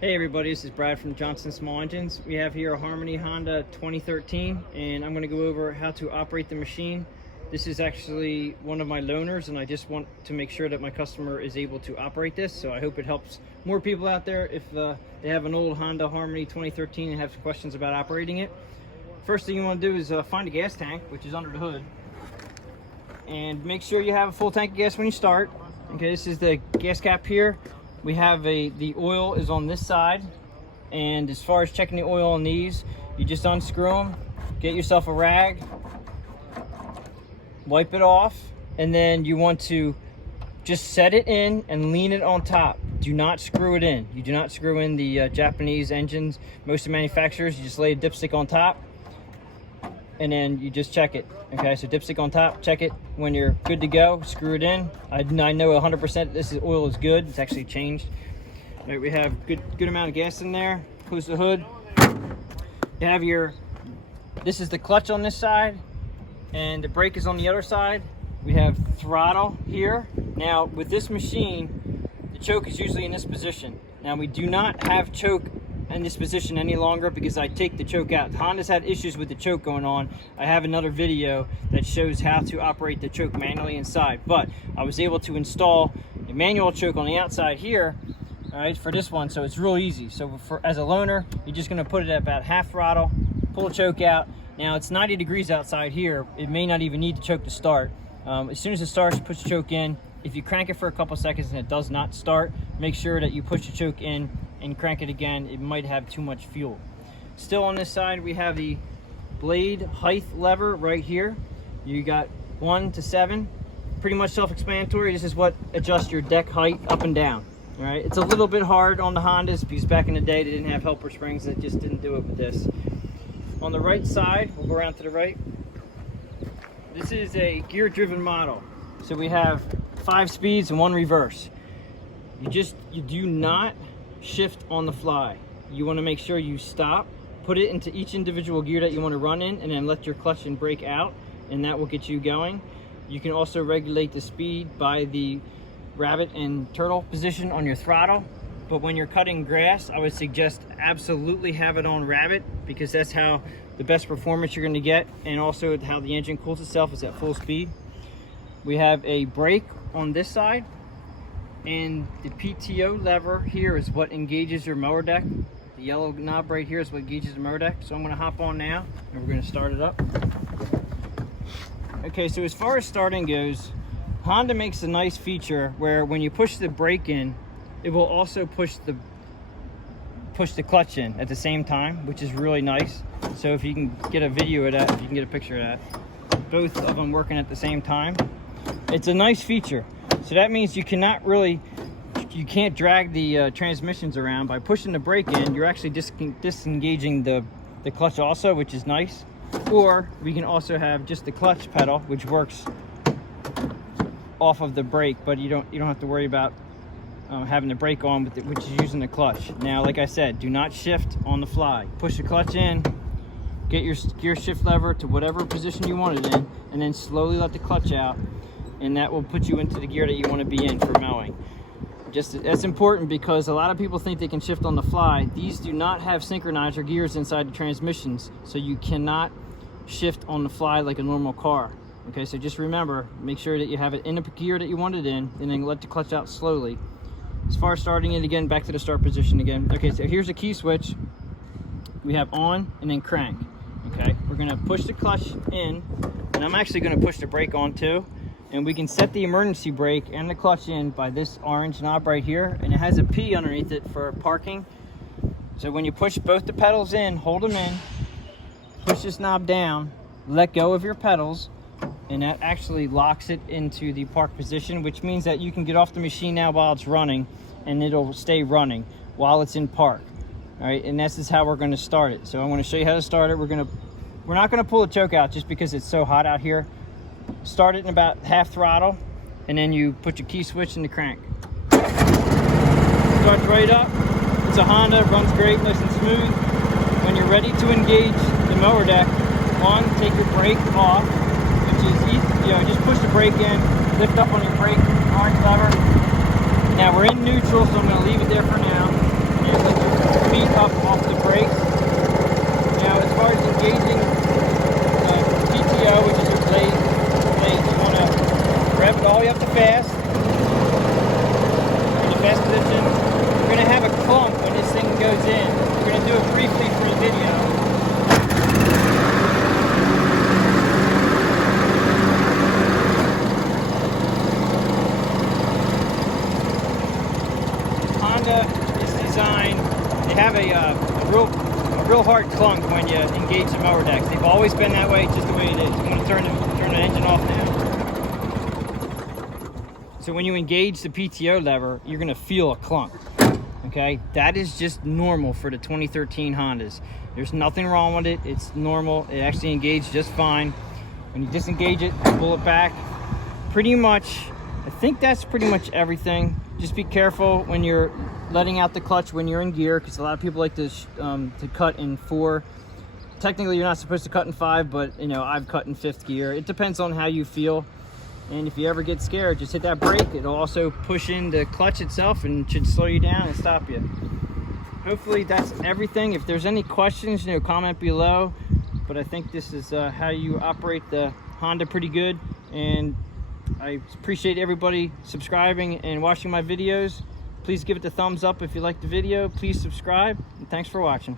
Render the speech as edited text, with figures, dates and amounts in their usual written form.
Hey everybody, this is Brad from Johnson Small Engines. We have here a Harmony Honda 2013, and I'm going to go over how to operate the machine. This is actually one of my loaners, and I just want to make sure that my customer is able to operate this, so I hope it helps more people out there if they have an old Honda Harmony 2013 and have questions about operating it. First thing you want to do is find a gas tank, which is under the hood, and make sure you have a full tank of gas when you start. Okay, this is the gas cap here. We have the oil is on this side, and as far as checking the oil on these, you just unscrew them, get yourself a rag, wipe it off, and then you want to just set it in and lean it on top. Do not screw it in. You do not screw in the Japanese engines. Most of the manufacturers, you just lay a dipstick on top, and then you just check it. Okay, so dipstick on top, check it. When you're good to go, screw it in. I know 100% this oil is good. It's actually changed. All right, we have good amount of gas in there. Close the hood. You have this is the clutch on this side, and the brake is on the other side. We have throttle here. Now, with this machine, the choke is usually in this position. Now, we do not have choke in this position any longer because I take the choke out. Honda's had issues with the choke going on. I have another video that shows how to operate the choke manually inside, but I was able to install a manual choke on the outside here, all right, for this one, so it's real easy. So as a loaner, you're just gonna put it at about half throttle, pull the choke out. Now it's 90 degrees outside here. It may not even need the choke to start. As soon as it starts, push the choke in. If you crank it for a couple seconds and it does not start, make sure that you push the choke in and crank it again. It might have too much fuel. Still on this side, we have the blade height lever right here. You got 1 to 7, pretty much self-explanatory. This is what adjusts your deck height up and down. All right, it's a little bit hard on the Hondas because back in the day they didn't have helper springs. That just didn't do it with this. On the right side, we'll go around to the right. This is a gear-driven model. So we have 5 speeds and 1 reverse. You do not shift on the fly. You want to make sure you stop, put it into each individual gear that you want to run in, and then let your clutch and brake out, and that will get you going. You can also regulate the speed by the rabbit and turtle position on your throttle, but when you're cutting grass, I would suggest absolutely have it on rabbit because that's how the best performance you're going to get, and also how the engine cools itself is at full speed. We have a brake on this side, and the PTO lever here is what engages your mower deck. The yellow knob right here is what engages the mower deck. So I'm going to hop on now, and we're going to start it up. Okay, so as far as starting goes, Honda makes a nice feature where when you push the brake in, it will also push the clutch in at the same time, which is really nice. So if you can get a video of that, if you can get a picture of that, both of them working at the same time, it's a nice feature. So that means you can't drag the transmissions around. By pushing the brake in, you're actually disengaging the clutch also, which is nice. Or we can also have just the clutch pedal, which works off of the brake, but you don't have to worry about having the brake on with it, which is using the clutch. Now, like I said, do not shift on the fly. Push the clutch in, get your gear shift lever to whatever position you want it in, and then slowly let the clutch out, and that will put you into the gear that you want to be in for mowing. That's important because a lot of people think they can shift on the fly. These do not have synchronizer gears inside the transmissions, so you cannot shift on the fly like a normal car. Okay, so just remember, make sure that you have it in the gear that you want it in, and then let the clutch out slowly. As far as starting it again, back to the start position again. Okay, so here's a key switch. We have on and then crank. Okay, we're gonna push the clutch in, and I'm actually gonna push the brake on too. And we can set the emergency brake and the clutch in by this orange knob right here, and it has a P underneath it for parking. So when you push both the pedals in, hold them in, push this knob down, let go of your pedals, and that actually locks it into the park position, which means that you can get off the machine now while it's running, and it'll stay running while it's in park. All right, and this is how we're going to start it. So I'm going to show you how to start it. We're not going to pull the choke out just because it's so hot out here. Start it in about half throttle, and then you put your key switch in the crank. Starts right up. It's a Honda, runs great, nice and smooth. When you're ready to engage the mower deck, take your brake off, which is easy. Just push the brake in, lift up on your brake, orange lever. Now we're in neutral, so I'm going to leave it there for now. And design, they have a real hard clunk when you engage the mower decks. They've always been that way, just the way it is. I'm going to turn the engine off now. So when you engage the PTO lever, you're going to feel a clunk. Okay, that is just normal for the 2013 Hondas. There's nothing wrong with it. It's normal. It actually engaged just fine. When you disengage it, pull it back. Pretty much, I think that's pretty much everything. Just be careful when you're letting out the clutch when you're in gear, because a lot of people like to cut in 4. Technically, you're not supposed to cut in 5, but you know, I've cut in 5th gear. It depends on how you feel. And if you ever get scared, just hit that brake. It'll also push in the clutch itself and should slow you down and stop you. Hopefully that's everything. If there's any questions, you know, comment below. But I think this is how you operate the Honda pretty good. And I appreciate everybody subscribing and watching my videos. Please give it the thumbs up if you like the video. Please subscribe, and thanks for watching.